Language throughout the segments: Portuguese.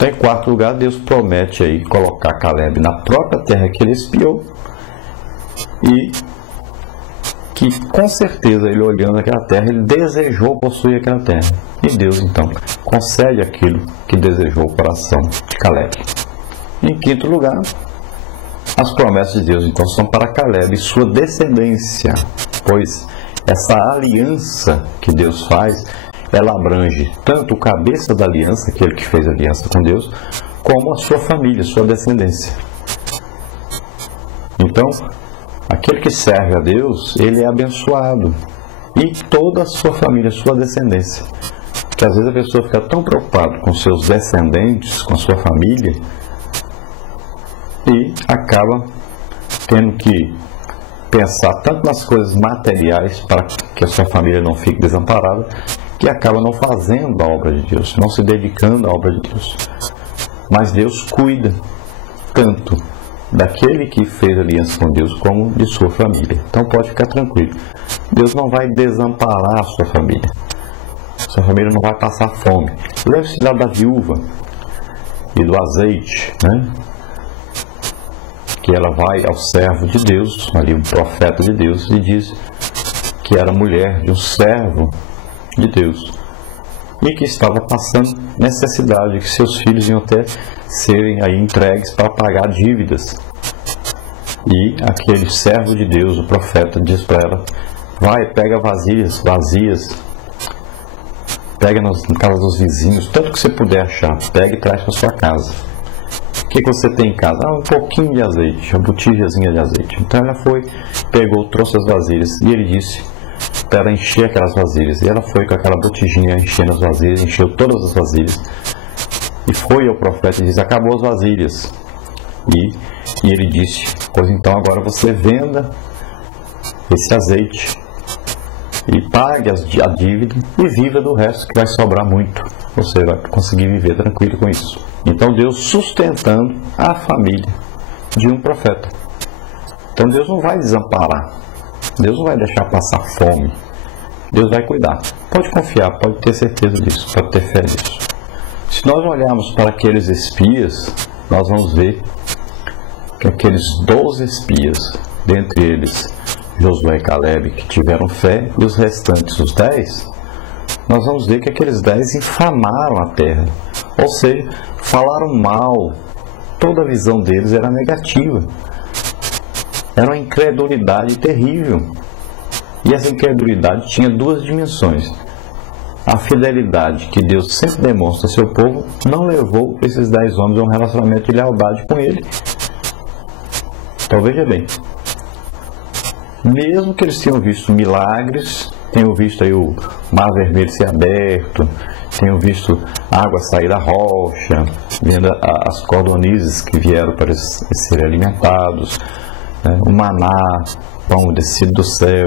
Então, em quarto lugar, Deus promete aí colocar Caleb na própria terra que ele espiou e que, com certeza, ele olhando aquela terra, ele desejou possuir aquela terra. E Deus, então, concede aquilo que desejou o coração de Caleb. Em quinto lugar, as promessas de Deus, então, são para Caleb e sua descendência, pois essa aliança que Deus faz, ela abrange tanto o cabeça da aliança, aquele que fez aliança com Deus, como a sua família, sua descendência. Então, aquele que serve a Deus, ele é abençoado. E toda a sua família, sua descendência. Porque às vezes a pessoa fica tão preocupada com seus descendentes, com a sua família, e acaba tendo que pensar tanto nas coisas materiais para que a sua família não fique desamparada, que acaba não fazendo a obra de Deus, não se dedicando à obra de Deus. Mas Deus cuida tanto daquele que fez aliança com Deus como de sua família. Então pode ficar tranquilo. Deus não vai desamparar a sua família. Sua família não vai passar fome. Lembre-se lá da viúva e do azeite, né? Que ela vai ao servo de Deus, ali um profeta de Deus, e diz que era mulher de um servo de Deus e que estava passando necessidade, que seus filhos iam até serem aí entregues para pagar dívidas. E aquele servo de Deus, o profeta, diz para ela: vai, pega vasilhas vazias, pega na casa dos vizinhos, tanto que você puder achar, pega e traz para sua casa. O que você tem em casa? Um pouquinho de azeite, uma botijazinha de azeite. Então ela foi, pegou, trouxe as vasilhas, e ele disse para ela encher aquelas vasilhas. E ela foi com aquela botijinha enchendo as vasilhas, encheu todas as vasilhas, e foi ao profeta e disse: acabou as vasilhas. E ele disse: pois então agora você venda esse azeite e pague a dívida e viva do resto, que vai sobrar muito. Você vai conseguir viver tranquilo com isso. Então Deus sustentando a família de um profeta. Então Deus não vai desamparar, Deus não vai deixar passar fome, Deus vai cuidar. Pode confiar, pode ter certeza disso, pode ter fé nisso. Se nós olharmos para aqueles espias, nós vamos ver que aqueles 12 espias, dentre eles Josué e Caleb, que tiveram fé, e os restantes, os 10, nós vamos ver que aqueles 10 infamaram a terra, ou seja, falaram mal. Toda a visão deles era negativa, era uma incredulidade terrível. E essa incredulidade tinha duas dimensões. A fidelidade que Deus sempre demonstra ao seu povo não levou esses 10 homens a um relacionamento de lealdade com ele. Então veja bem, mesmo que eles tenham visto milagres, tenham visto aí o mar vermelho ser aberto, tenham visto a água sair da rocha, vendo as cordonizes que vieram para serem alimentados, né, o maná, pão descido do céu,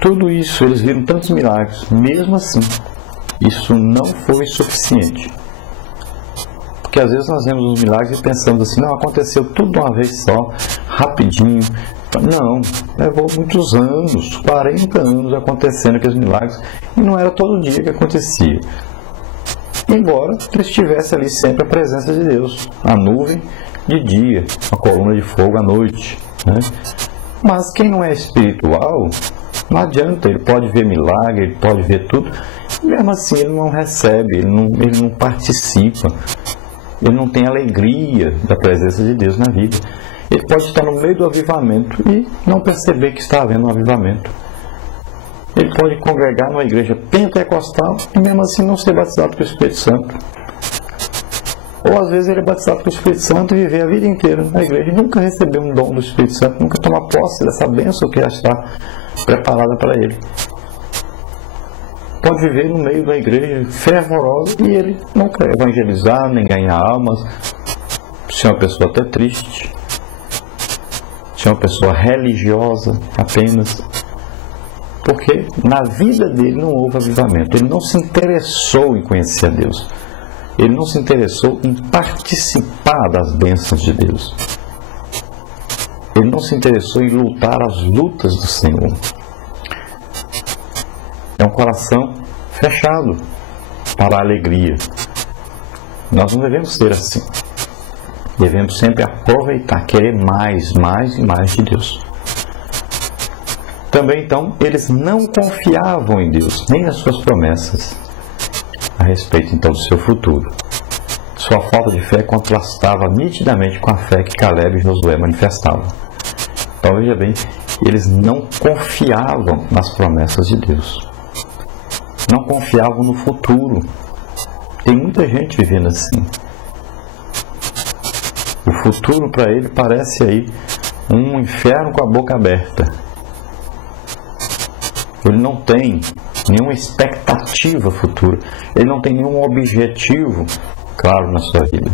tudo isso, eles viram tantos milagres. Mesmo assim, isso não foi suficiente. Porque às vezes nós vemos os milagres e pensamos assim: não, aconteceu tudo de uma vez só, rapidinho. Não, levou muitos anos, 40 anos acontecendo aqueles milagres, e não era todo dia que acontecia. Embora eles tivessem ali sempre a presença de Deus, a nuvem de dia, a coluna de fogo à noite, né? Mas quem não é espiritual, não adianta, ele pode ver milagre, ele pode ver tudo, e mesmo assim ele não recebe, ele não participa, ele não tem alegria da presença de Deus na vida. Ele pode estar no meio do avivamento e não perceber que está havendo um avivamento. Ele pode congregar numa igreja pentecostal e mesmo assim não ser batizado com o Espírito Santo. Ou às vezes ele é batizado com o Espírito Santo e viver a vida inteira na igreja e nunca receber um dom do Espírito Santo, nunca tomar posse dessa bênção que já está preparada para ele. Pode viver no meio da igreja fervorosa e ele não quer evangelizar, nem ganhar almas, ser uma pessoa até triste, ser uma pessoa religiosa apenas, porque na vida dele não houve avivamento. Ele não se interessou em conhecer a Deus, ele não se interessou em participar das bênçãos de Deus, ele não se interessou em lutar as lutas do Senhor. É um coração fechado para a alegria. Nós não devemos ser assim. Devemos sempre aproveitar, querer mais e mais de Deus. Também, então, eles não confiavam em Deus, nem nas suas promessas a respeito, então, do seu futuro. Sua falta de fé contrastava nitidamente com a fé que Caleb e Josué manifestavam. Então, veja bem, eles não confiavam nas promessas de Deus. Não confiavam no futuro. Tem muita gente vivendo assim. O futuro para ele parece aí um inferno com a boca aberta. Ele não tem nenhuma expectativa futura. Ele não tem nenhum objetivo claro na sua vida.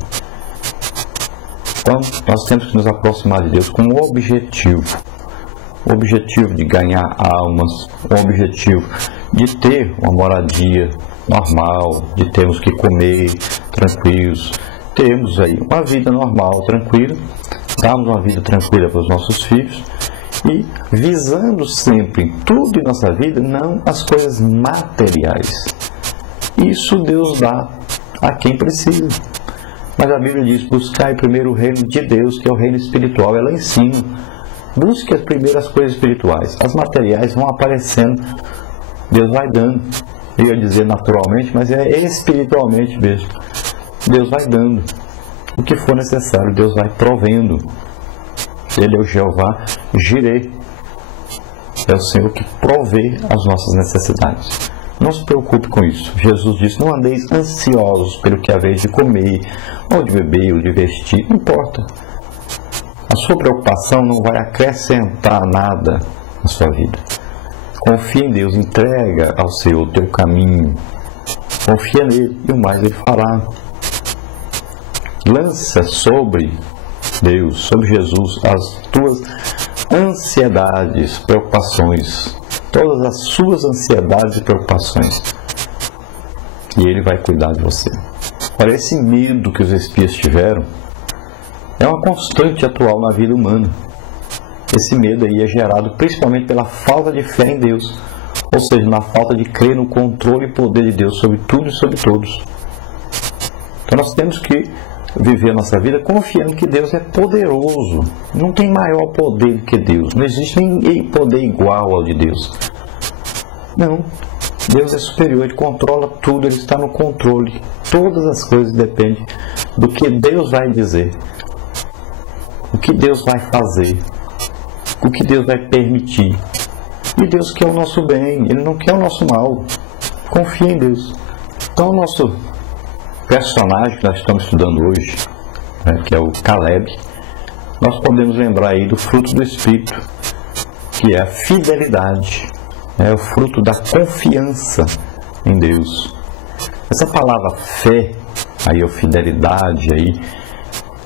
Então, nós temos que nos aproximar de Deus com um objetivo. O objetivo de ganhar almas, o objetivo de ter uma moradia normal, de termos que comer tranquilos, termos aí uma vida normal, tranquila, darmos uma vida tranquila para os nossos filhos e visando sempre em tudo em nossa vida, não as coisas materiais. Isso Deus dá a quem precisa. Mas a Bíblia diz, buscai primeiro o reino de Deus, que é o reino espiritual, é lá em cima. Busque as primeiras coisas espirituais. As materiais vão aparecendo, Deus vai dando. Eu ia dizer naturalmente, mas é espiritualmente mesmo. Deus vai dando. O que for necessário, Deus vai provendo. Ele é o Jeová Jireh. É o Senhor que provê as nossas necessidades. Não se preocupe com isso. Jesus disse, não andeis ansiosos pelo que haveis de comer, ou de beber, ou de vestir. Não importa. A sua preocupação não vai acrescentar nada na sua vida. Confia em Deus, entrega ao Senhor o teu caminho. Confia nele e o mais ele fará. Lança sobre Deus, sobre Jesus, as tuas ansiedades, preocupações, todas as suas ansiedades e preocupações, e Ele vai cuidar de você. Olha, esse medo que os espias tiveram é uma constante atual na vida humana. Esse medo aí é gerado principalmente pela falta de fé em Deus, ou seja, na falta de crer no controle e poder de Deus sobre tudo e sobre todos. Então nós temos que viver a nossa vida confiando que Deus é poderoso. Não tem maior poder do que Deus. Não existe nem poder igual ao de Deus. Não. Deus é superior, Ele controla tudo, Ele está no controle. Todas as coisas dependem do que Deus vai dizer, o que Deus vai fazer, o que Deus vai permitir. E Deus quer o nosso bem, Ele não quer o nosso mal. Confia em Deus. Então o nosso personagem que nós estamos estudando hoje, que é o Caleb, nós podemos lembrar aí do fruto do Espírito, que é a fidelidade, é o fruto da confiança em Deus. Essa palavra fé, aí, ou fidelidade, aí,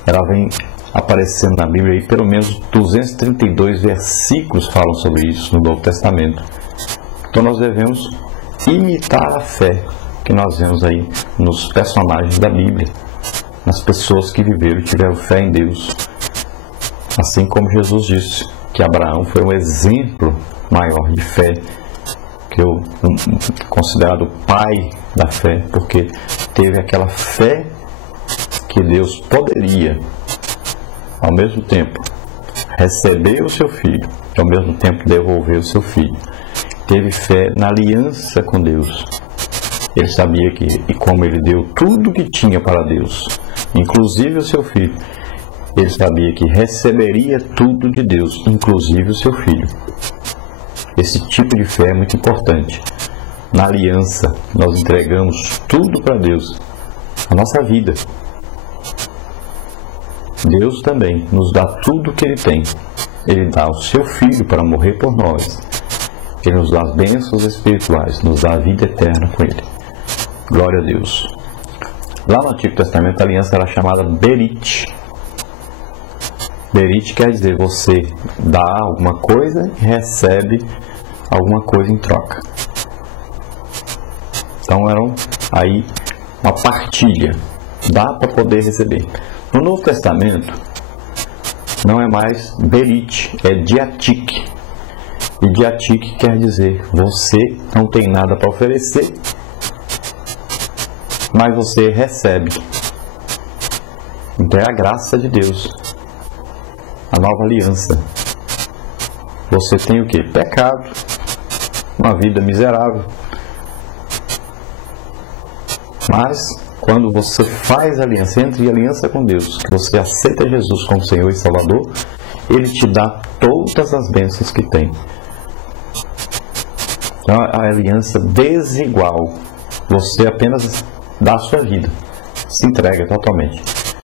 ela vem aparecendo na Bíblia, aí, pelo menos 232 versículos falam sobre isso no Novo Testamento. Então nós devemos imitar a fé que nós vemos aí nos personagens da Bíblia, nas pessoas que viveram e tiveram fé em Deus. Assim como Jesus disse que Abraão foi um exemplo maior de fé, que eu considerado o pai da fé, porque teve aquela fé que Deus poderia, ao mesmo tempo, receber o seu filho, e ao mesmo tempo devolver o seu filho. Teve fé na aliança com Deus. Ele sabia que, e como ele deu tudo que tinha para Deus, inclusive o seu filho, ele sabia que receberia tudo de Deus, inclusive o seu filho. Esse tipo de fé é muito importante. Na aliança, nós entregamos tudo para Deus, a nossa vida. Deus também nos dá tudo o que Ele tem. Ele dá o seu filho para morrer por nós. Ele nos dá as bênçãos espirituais, nos dá a vida eterna com Ele. Glória a Deus. Lá no Antigo Testamento, a aliança era chamada Berit. Berit quer dizer você dá alguma coisa e recebe alguma coisa em troca. Então era aí uma partilha. Dá para poder receber. No Novo Testamento, não é mais Berit, é Diatik. E Diatik quer dizer você não tem nada para oferecer, mas você recebe Então é a graça de Deus, a nova aliança. Você tem o quê? Pecado, uma vida miserável. Mas quando você faz aliança, entra em aliança com Deus, que você aceita Jesus como Senhor e Salvador, Ele te dá todas as bênçãos que tem. Então, a aliança desigual, você apenas dá a sua vida, se entrega totalmente.